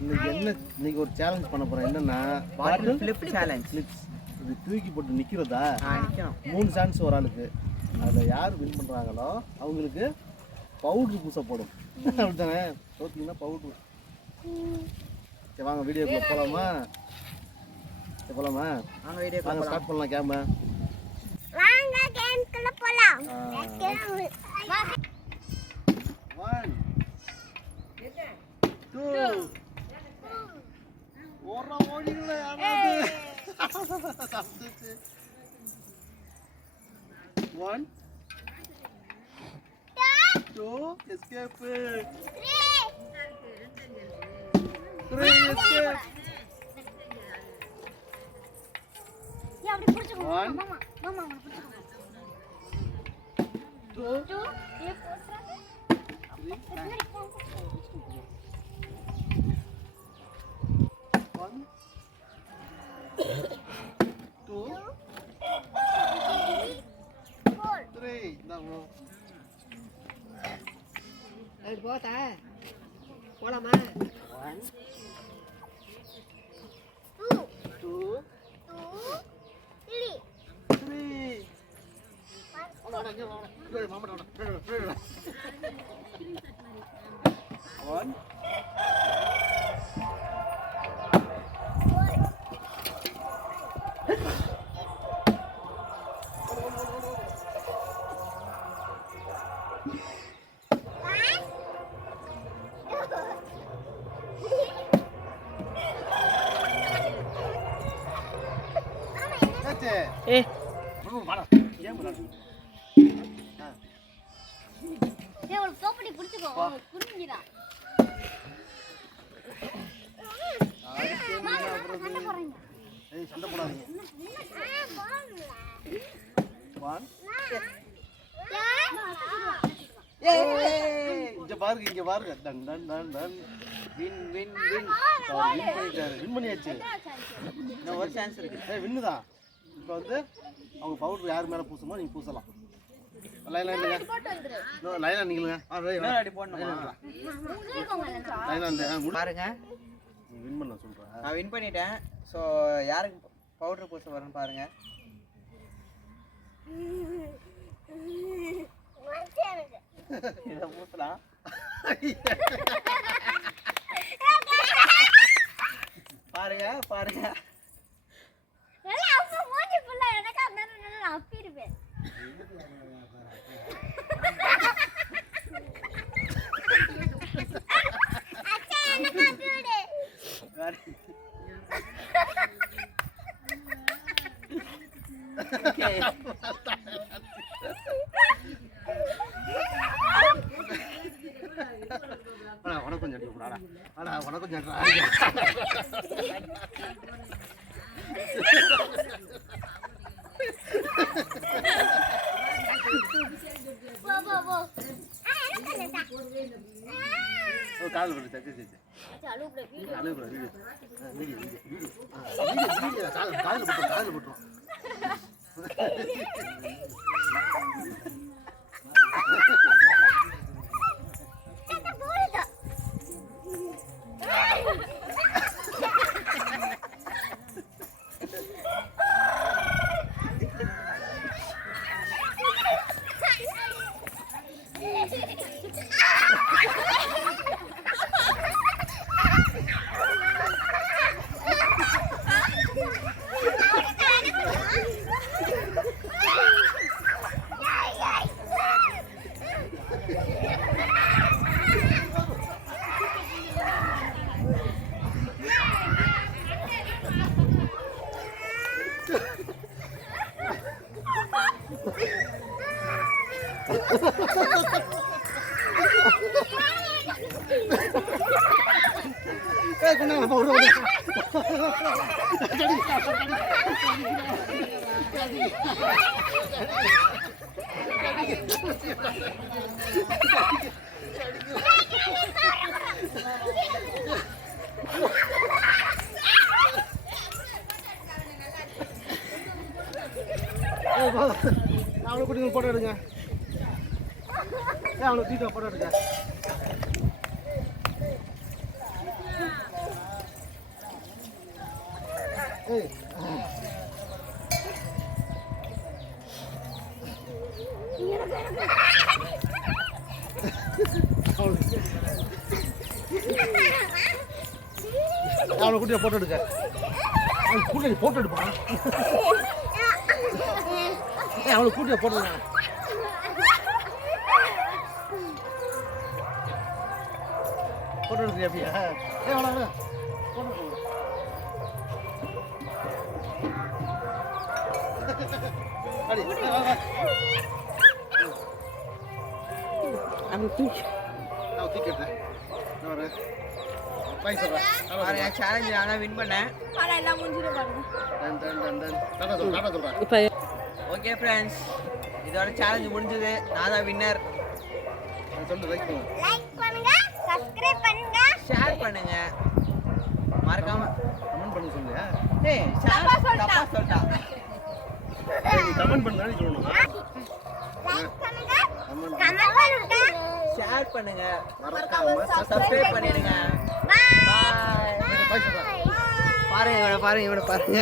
இன்னைக்கு என்ன இன்னைக்கு ஒரு சேலஞ்ச் பண்ண போறேன். என்னன்னா பாட்டில் ஃபிளிப் சேலஞ்ச் கிளிப்ஸ் இது தூக்கி போட்டு நிக்கிறதா? மூணு சான்ஸ் ஒரு ஆளுக்கு. அதில் யார் வின் பண்ணுறாங்களோ அவங்களுக்கு பவுட்ரு பூசப்படும் அப்படித்தானே? தோத்தீங்கன்னா பவுட்ரு சரி வாங்க வீடியோக்குள்ள போகலாமா சரி போகலாமா வாங்க வீடியோ வாங்க ஸ்டார்ட் பண்ணலாம் கேம One. Two. Escape. Three. Three. Escape. One. Two. Two. Three. அது போதா போலாமா? One two two three three one ஒரு சோப்படி புடிச்சுக்கோ. குறுங்கிடா. சண்டை போறீங்க ஏய் சண்டை போடாதீங்க. இங்க பாருங்க இங்க பாருங்க. Done done done done. Win win win win பண்ணியாச்சு. இன்னும் ஒரு சான்ஸ் இருக்கு ஏய் வின்னு தான் இப்போ வந்து அவங்க பவுடர் யார் மேல பூசுமோ நீங்க பூசலாம். லைனா இல்லைங்க லைனா நீங்களுங்க ஆ லைனா பாருங்க. வின் பண்ண சொல்கிறேன் நான் வின் பண்ணிட்டேன். ஸோ யாருக்கு பவுடர் பூச வரும்னு பாருங்க. இதை பூசலாம். பாருங்க பாருங்க. அப்பிருப்பேன் அச்சா எனக்கு கூடாடா விடு. பாரு- அடா உனக்கு கொஞ்சம் அடி விடாடா அடா உனக்கு கொஞ்சம் அடி போ போ போ ஆ எனக்கு இல்லடா ஓ கால் போடு சரி சரி சரி சாலு ப்ரோ வீடியோ கால் போடு வீடியோ ஆ, வீடியோ வீடியோ வீடியோ ஆ, வீடியோ வீடியோ கால் காலில் போட்டு காலில் போட்டுரும் ஏய் கொண்டாங்க பவுடர் அவனை கூட்டி போட்டோ எடுங்க. ஏன் அவனை அவனை கூட்டிய போட்டோ எடுக்க. அவனை கூட்டிய போட்டோ எடுப்பா. ஏய் அவனை கூட்டிய போட்டோ எடுக்க போட்டோ எடுக்கிறியா அப்படியா? ஏய் அவனா அவனா போட்டோ எடுக்க. அடி வா, வா, வா. அப்படி தூக்கி நான் தூக்கிட்டேன் பாய் சேலஞ்சு நான் தான் வின் பண்ணேன். எல்லாம் முடிஞ்சிடும் பாருங்க. Done done done done. Tata சொல் டாடா சொல்கிறேன் இப்போ ஓகே ஃப்ரெண்ட்ஸ் இதோட சேலஞ்சு முடிஞ்சது. நான் தான் வின்னர் சொல்லு லைக் பண்ணு. லைக் பண்ணுங்க சப்ஸ்கிரைப் பண்ணுங்க. ஷேர் பண்ணுங்க. மறக்காம கமெண்ட் பண்ண சொல்லியா? டேய் ஷேர் தப்பா சொல்லிட்டான். தப்பா சொல்லிட்டான் நீ கமெண்ட் பண்ணா நீ சொல்லணும் லைக் பண்ணுங்க கமெண்ட் கமெண்ட் பண்ணுங்க. ஷேர் பண்ணுங்க. மறக்காம சப்ஸ்கிரைப் பண்ணிடுங்க. பாருங்க இவனை பாருங்க இவனை பாருங்க.